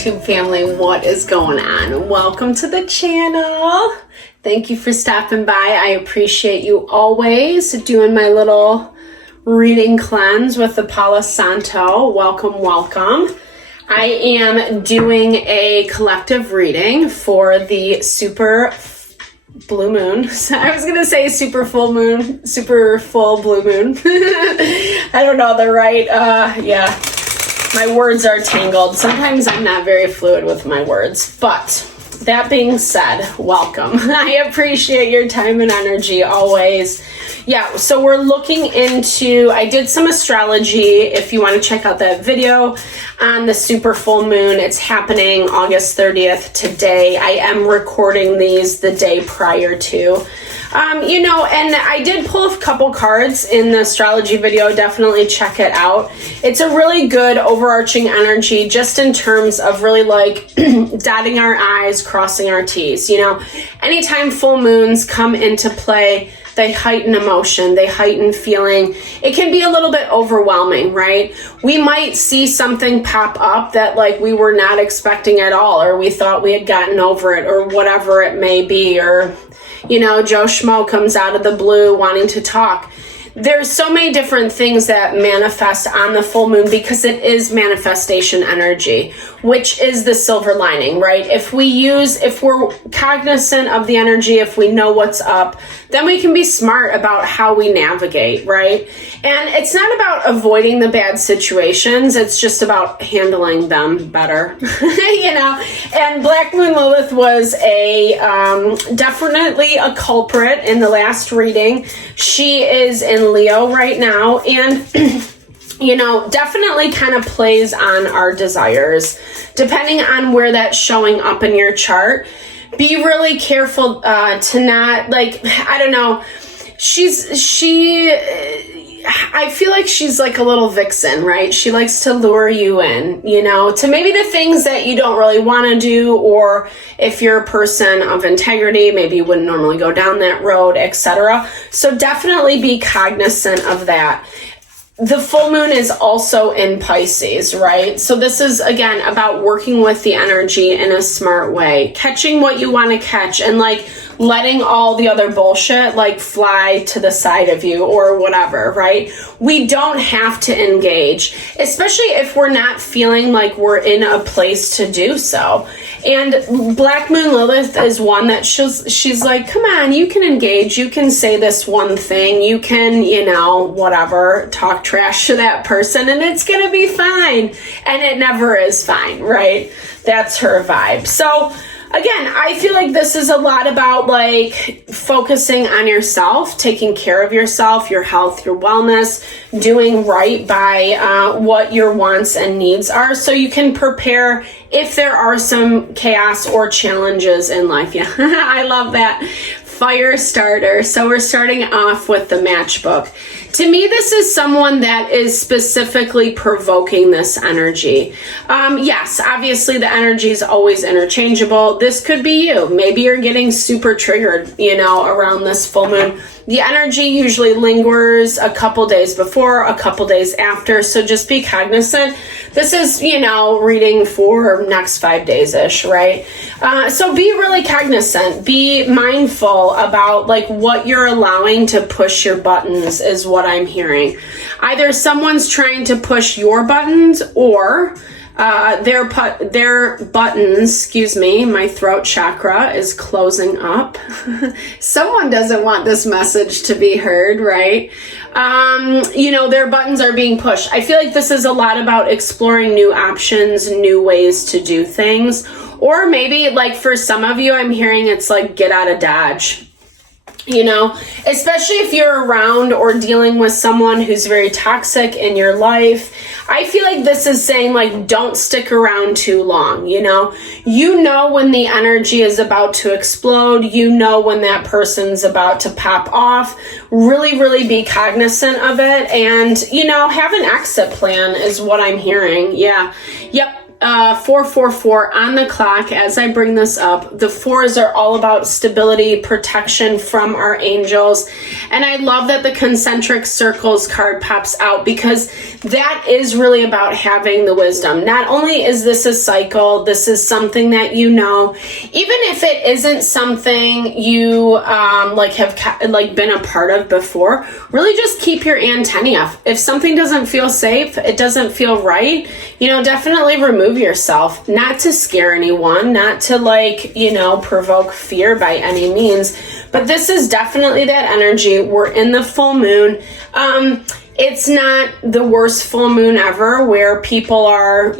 YouTube family, what is going on? Welcome to the channel. Thank you for stopping by. I appreciate you always doing my little reading cleanse with the Palo Santo. Welcome, welcome. I am doing a collective reading for the super blue moon. I was going to say super full moon, super full blue moon. I don't know the right, yeah. My words are tangled. Sometimes I'm not very fluid with my words, but that being said, welcome. I appreciate your time and energy always. Yeah, so we're looking into, I did some astrology. If you want to check out that video on the super full moon, it's happening August 30th today. I am recording these the day prior to. And I did pull a couple cards in the astrology video. Definitely check it out. It's a really good overarching energy just in terms of really like dotting our I's, crossing our T's. Anytime full moons come into play, they heighten emotion, they heighten feeling. It can be a little bit overwhelming, right? We might see something pop up that like we were not expecting at all, or we thought we had gotten over it, or whatever it may be, or Joe Schmo comes out of the blue wanting to talk. There's so many different things that manifest on the full moon because it is manifestation energy, which is the silver lining, right? If we're cognizant of the energy, if we know what's up, then we can be smart about how we navigate, right? And it's not about avoiding the bad situations. It's just about handling them better, And Black Moon Lilith was definitely a culprit in the last reading. She is in Leo right now, and definitely kind of plays on our desires. Depending on where that's showing up in your chart, be really careful to not, I feel like she's like a little vixen, right? She likes to lure you in, to maybe the things that you don't really want to do, or if you're a person of integrity, maybe you wouldn't normally go down that road, etc. So definitely be cognizant of that. The full moon is also in Pisces, right? So this is, again, about working with the energy in a smart way, catching what you want to catch, and letting all the other bullshit fly to the side of you or whatever, right? We don't have to engage, especially if we're not feeling like we're in a place to do so. And Black Moon Lilith is one that she's like, come on, you can engage, you can say this one thing, you can, whatever, talk trash to that person, and it's gonna be fine. And it never is fine, right? That's her vibe. So again, I feel like this is a lot about focusing on yourself, taking care of yourself, your health, your wellness, doing right by what your wants and needs are, so you can prepare if there are some chaos or challenges in life. Yeah, I love that. Fire starter. So we're starting off with the matchbook. To me, this is someone that is specifically provoking this energy. Yes, obviously the energy is always interchangeable. This could be you. Maybe you're getting super triggered, around this full moon. The energy usually lingers a couple days before, a couple days after. So just be cognizant. This is, reading for next 5 days-ish, right? So be really cognizant. Be mindful about what you're allowing to push your buttons is what I'm hearing. Either someone's trying to push your buttons, or their buttons, my throat chakra is closing up. Someone doesn't want this message to be heard, right? Their buttons are being pushed. I feel like this is a lot about exploring new options, new ways to do things. Or maybe for some of you, I'm hearing it's get out of Dodge. Especially if you're around or dealing with someone who's very toxic in your life. I feel like this is saying don't stick around too long. When the energy is about to explode, when that person's about to pop off. Really, really be cognizant of it, and have an exit plan is what I'm hearing. Yeah. Yep. 444 on the clock as I bring this up. The 4s are all about stability, protection from our angels. And I love that the concentric circles card pops out, because that is really about having the wisdom. Not only is this a cycle, this is something that you know, even if it isn't something you have been a part of before, really just keep your antennae off. If something doesn't feel safe, it doesn't feel right, definitely remove yourself. Not to scare anyone, not to provoke fear by any means, but this is definitely that energy. We're in the full moon. It's not the worst full moon ever where people are,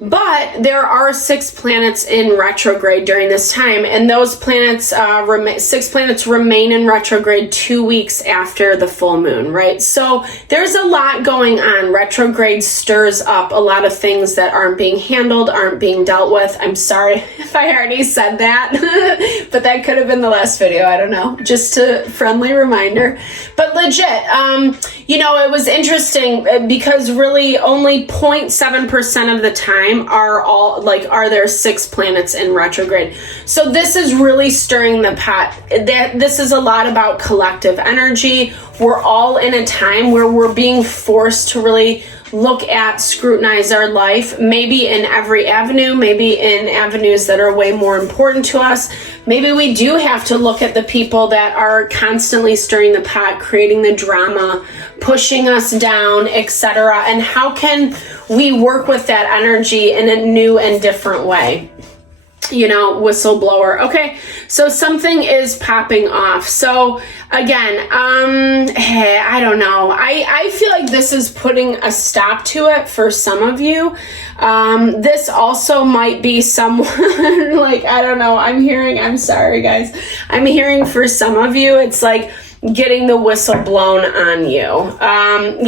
but there are 6 planets in retrograde during this time, and those planets, 6 planets remain in retrograde 2 weeks after the full moon, right? So there's a lot going on. Retrograde stirs up a lot of things that aren't being handled, aren't being dealt with. I'm sorry if I already said that, but that could have been the last video. I don't know. Just a friendly reminder. But legit, it was interesting because really only 0.7% of the time are there 6 planets in retrograde. So this is really stirring the pot. This is a lot about collective energy. We're all in a time where we're being forced to really look at, scrutinize our life, maybe in every avenue, maybe in avenues that are way more important to us. Maybe we do have to look at the people that are constantly stirring the pot, creating the drama, pushing us down, etc. And how can we work with that energy in a new and different way? Whistleblower. Okay, so something is popping off. So again, I don't know. I feel like this is putting a stop to it for some of you. This also might be someone I don't know. I'm sorry guys. I'm hearing for some of you, it's like getting the whistle blown on you. And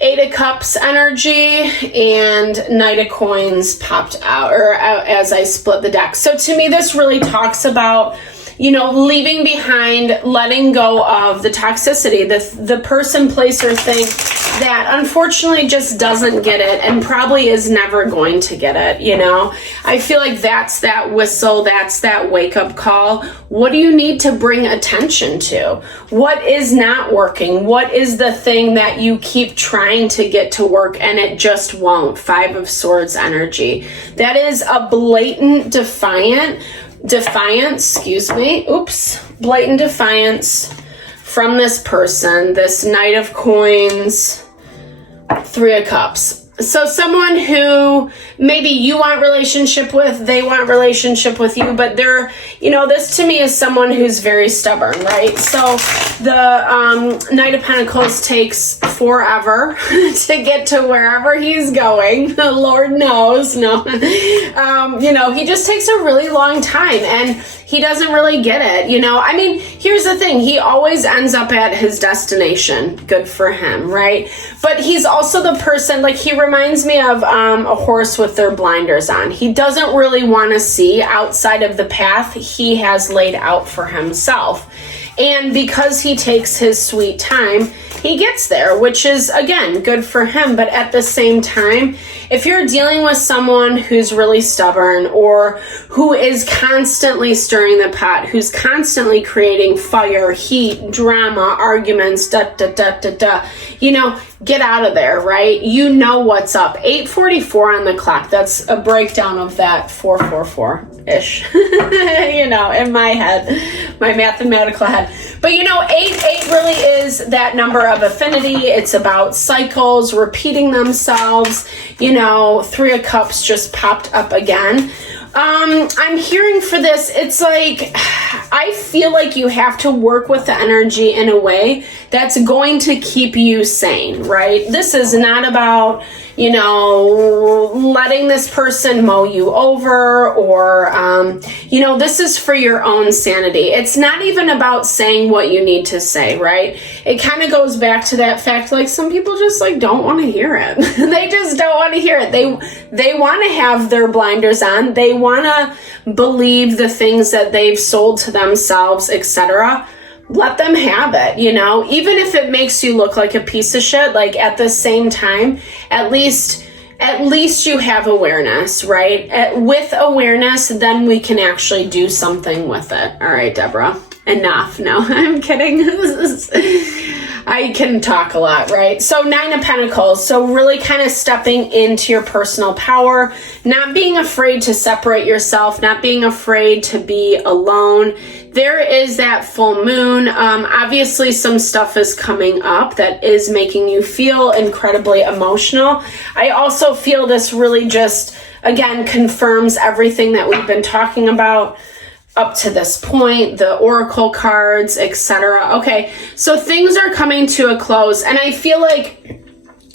8 of Cups energy and Knight of Coins popped out as I split the deck. So to me, this really talks about, leaving behind, letting go of the toxicity, the person, place, or thing that unfortunately just doesn't get it and probably is never going to get it. I feel like that's that whistle, that's that wake-up call. What do you need to bring attention to? What is not working? What is the thing that you keep trying to get to work and it just won't? 5 of Swords energy. That is a blatant blatant defiance from this person, this Knight of Coins, 3 of Cups. So someone who maybe you want relationship with, they want relationship with you, but they're, this to me is someone who's very stubborn, right? So the Knight of Pentacles takes forever to get to wherever he's going. The Lord knows. No, he just takes a really long time and he doesn't really get it. Here's the thing. He always ends up at his destination. Good for him, right? But he's also the person, he reminds me of a horse with their blinders on. He doesn't really want to see outside of the path he has laid out for himself. And because he takes his sweet time, he gets there, which is, again, good for him. But at the same time, if you're dealing with someone who's really stubborn or who is constantly stirring the pot, who's constantly creating fire, heat, drama, arguments, get out of there, right? You know what's up. 8:44 on the clock. That's a breakdown of that 444-ish, in my head, my mathematical head. But 8 really is that number of affinity. It's about cycles repeating themselves. 3 of Cups just popped up again. I'm hearing for this, it's like, I feel like you have to work with the energy in a way that's going to keep you sane, right? This is not about, letting this person mow you over or, this is for your own sanity. It's not even about saying what you need to say, right? It kind of goes back to that fact, some people just don't want to hear it. They just don't want to hear it. They want to have their blinders on. They want to believe the things that they've sold to themselves, etc. let them have it, you know, even if it makes you look like a piece of shit. Like, at the same time, at least you have awareness, right? With awareness, then we can actually do something with it. All right, Deborah, enough. No, I'm kidding. I can talk a lot, right? So 9 of Pentacles. So really kind of stepping into your personal power, not being afraid to separate yourself, not being afraid to be alone. There is that full moon. Obviously, some stuff is coming up that is making you feel incredibly emotional. I also feel this really just, again, confirms everything that we've been talking about up to this point, the oracle cards, etc. Okay, so things are coming to a close, and I feel like,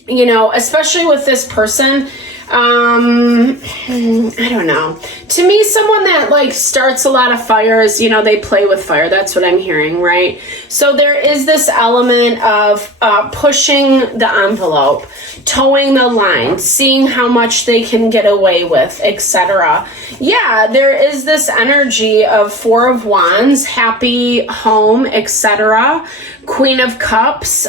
you know, especially with this person, I don't know. To me, someone that like starts a lot of fires, you know, they play with fire. That's what I'm hearing, right? So there is this element of pushing the envelope, towing the line, seeing how much they can get away with, etc. Yeah, there is this energy of 4 of Wands, happy home, etc. Queen of Cups,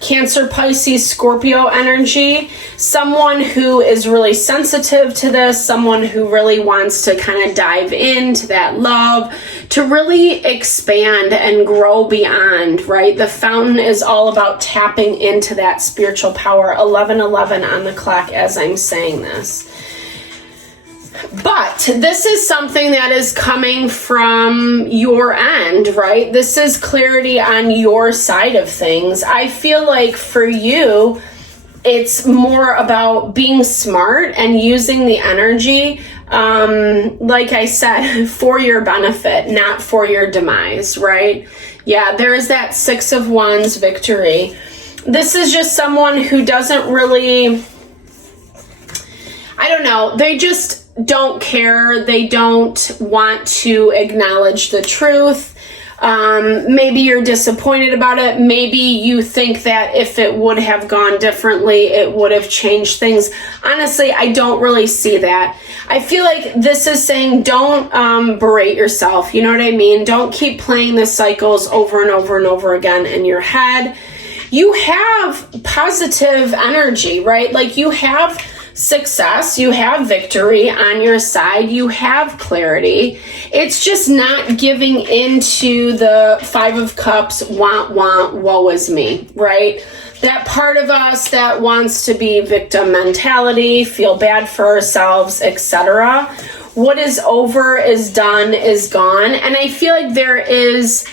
Cancer, Pisces, Scorpio energy. Someone who is really sensitive to this, someone who really wants to kind of dive into that love, to really expand and grow beyond, right? The fountain is all about tapping into that spiritual power. 11:11 on the clock as I'm saying this. But this is something that is coming from your end, right? This is clarity on your side of things. I feel like for you, it's more about being smart and using the energy, like I said, for your benefit, not for your demise, right? Yeah, there is that 6 of Wands victory. This is just someone who doesn't really, I don't know, they just don't care. They don't want to acknowledge the truth. Maybe you're disappointed about it. Maybe you think that if it would have gone differently, it would have changed things. Honestly, I don't really see that. I feel like this is saying don't berate yourself. You know what I mean? Don't keep playing the cycles over and over and over again in your head. You have positive energy, right? Like you have success, you have victory on your side, you have clarity. It's just not giving into the 5 of Cups, want, woe is me, right? That part of us that wants to be victim mentality, feel bad for ourselves, etc. What is over is done, is gone. And I feel like there is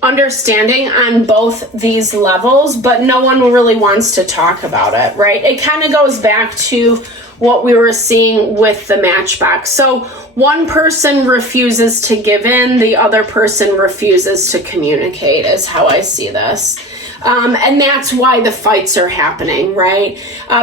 understanding on both these levels, but no one really wants to talk about it, right? It kind of goes back to what we were seeing with the matchbox. So one person refuses to give in, the other person refuses to communicate, is how I see this. And that's why the fights are happening, right?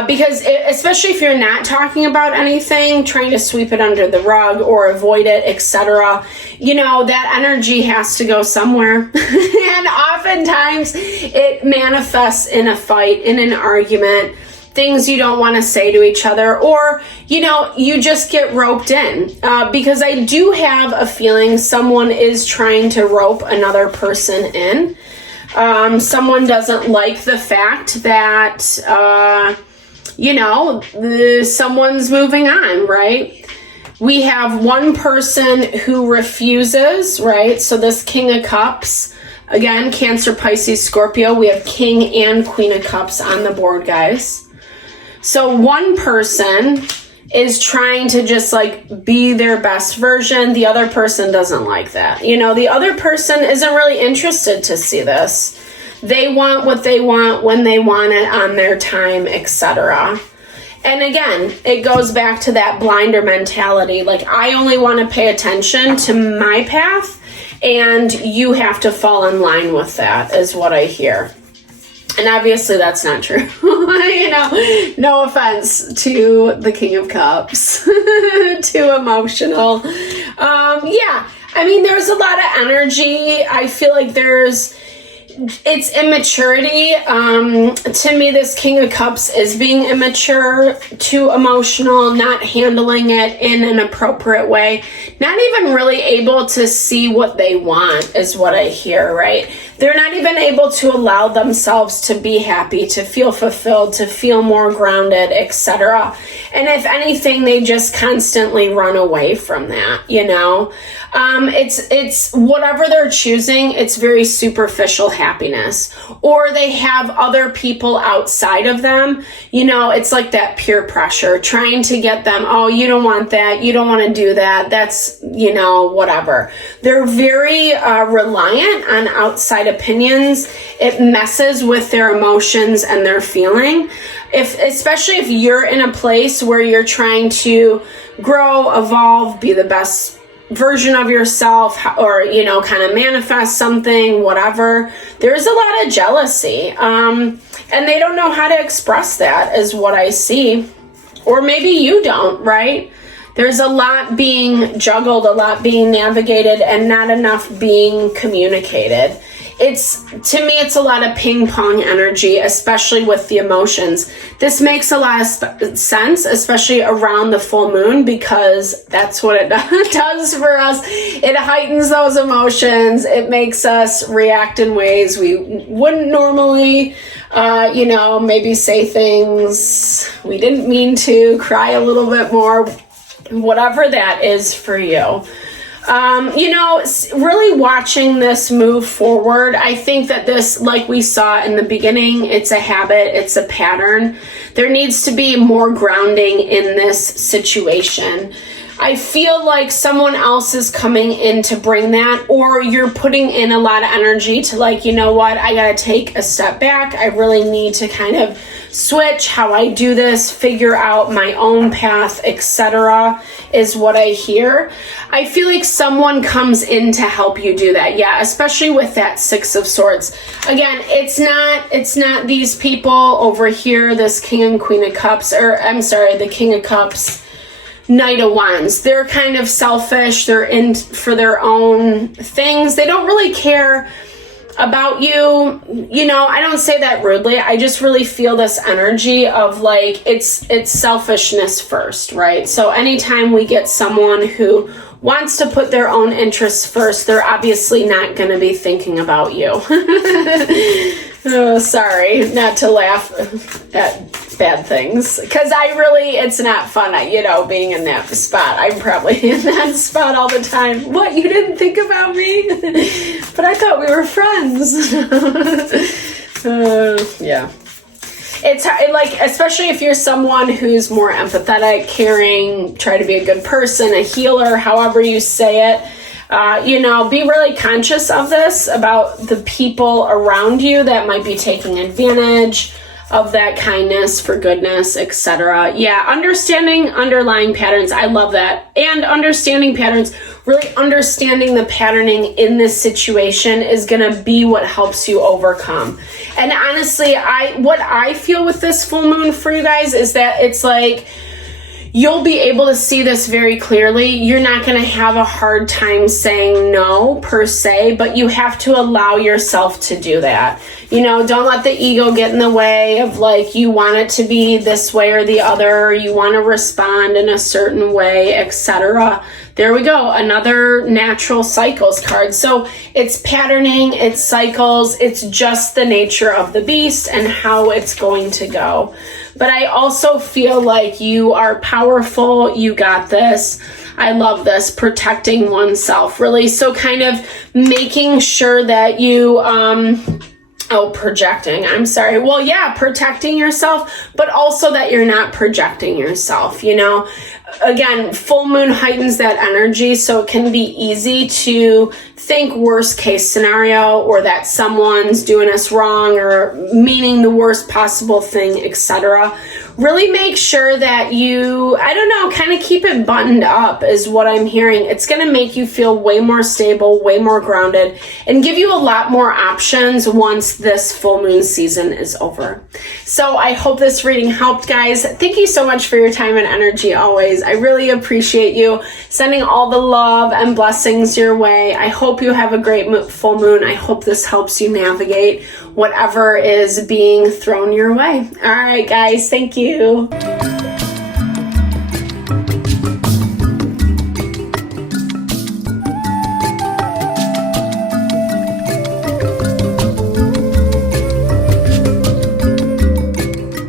Because especially if you're not talking about anything, trying to sweep it under the rug or avoid it, etc., you know, that energy has to go somewhere. And oftentimes it manifests in a fight, in an argument, things you don't want to say to each other, or, you know, you just get roped in. Because I do have a feeling someone is trying to rope another person in. Someone doesn't like the fact that, you know, someone's moving on, right? We have one person who refuses, right? So this King of Cups, again, Cancer, Pisces, Scorpio, we have King and Queen of Cups on the board, guys. So one person is trying to just like be their best version. The other person doesn't like that. You know, the other person isn't really interested to see this. They want what they want when they want it on their time, etc. And again, it goes back to that blinder mentality. Like, I only want to pay attention to my path, and you have to fall in line with that, is what I hear. And obviously that's not true. You know, no offense to the King of Cups, too emotional. Yeah, I mean, there's a lot of energy. I feel like there's it's immaturity. To me, this King of Cups is being immature, too emotional, not handling it in an appropriate way, not even really able to see what they want is what I hear, right? They're not even able to allow themselves to be happy, to feel fulfilled, to feel more grounded, etc. And if anything, they just constantly run away from that, you know? It's whatever they're choosing, it's very superficial happiness. Or they have other people outside of them, you know, it's like that peer pressure, trying to get them, oh, you don't want that, you don't want to do that, that's, you know, whatever. They're very reliant on outside opinions. It messes with their emotions and their feeling. Especially if you're in a place where you're trying to grow, evolve, be the best version of yourself, or, you know, kind of manifest something, whatever, there's a lot of jealousy. And they don't know how to express that, is what I see. Or maybe you don't, right? There's a lot being juggled, a lot being navigated, and not enough being communicated. To me, it's a lot of ping pong energy, especially with the emotions. This makes a lot of sense, especially around the full moon, because that's what it does for us. It heightens those emotions. It makes us react in ways we wouldn't normally, you know, maybe say things we didn't mean to, cry a little bit more, whatever that is for you. You know, really watching this move forward, I think that this, like we saw in the beginning, it's a habit, it's a pattern. There needs to be more grounding in this situation. I feel like someone else is coming in to bring that, or you're putting in a lot of energy to, like, you know what, I gotta take a step back. I really need to kind of switch how I do this, figure out my own path, etc. is what I hear. I feel like someone comes in to help you do that. Yeah, especially with that Six of Swords. Again, it's not these people over here, this King and Queen of Cups, or I'm sorry, the King of Cups, Knight of Wands. They're kind of selfish. They're in for their own things. They don't really care about you. You know, I don't say that rudely. I just really feel this energy of, like, it's selfishness first, right? So anytime we get someone who wants to put their own interests first, they're obviously not going to be thinking about you. Oh, sorry, not to laugh at bad things, because it's not fun, you know, being in that spot. I'm probably in that spot all the time. What, you didn't think about me? But I thought we were friends. Yeah. It's like, especially if you're someone who's more empathetic, caring, try to be a good person, a healer, however you say it. You know, be really conscious of this, about the people around you that might be taking advantage of that kindness, for goodness, etc. Yeah, understanding underlying patterns. I love that. And understanding patterns, really understanding the patterning in this situation is going to be what helps you overcome. And honestly, what I feel with this full moon for you guys is that it's like, you'll be able to see this very clearly. You're not going to have a hard time saying no per se, but you have to allow yourself to do that. You know, don't let the ego get in the way of, like, you want it to be this way or the other, you want to respond in a certain way, etc. There we go, another natural cycles card. So it's patterning, it's cycles, it's just the nature of the beast and how it's going to go. But I also feel like you are powerful, you got this. I love this, protecting oneself, really. So kind of making sure that you, projecting, I'm sorry. Well, yeah, protecting yourself, but also that you're not projecting yourself, you know. Again, full moon heightens that energy, so it can be easy to think worst case scenario, or that someone's doing us wrong or meaning the worst possible thing, etc. really make sure that you, I don't know, kind of keep it buttoned up is what I'm hearing. It's going to make you feel way more stable, way more grounded, and give you a lot more options once this full moon season is over. So I hope this reading helped, guys. Thank you so much for your time and energy always. I really appreciate you. Sending all the love and blessings your way. I hope you have a great full moon. I hope this helps you navigate whatever is being thrown your way. All right, guys. Thank you.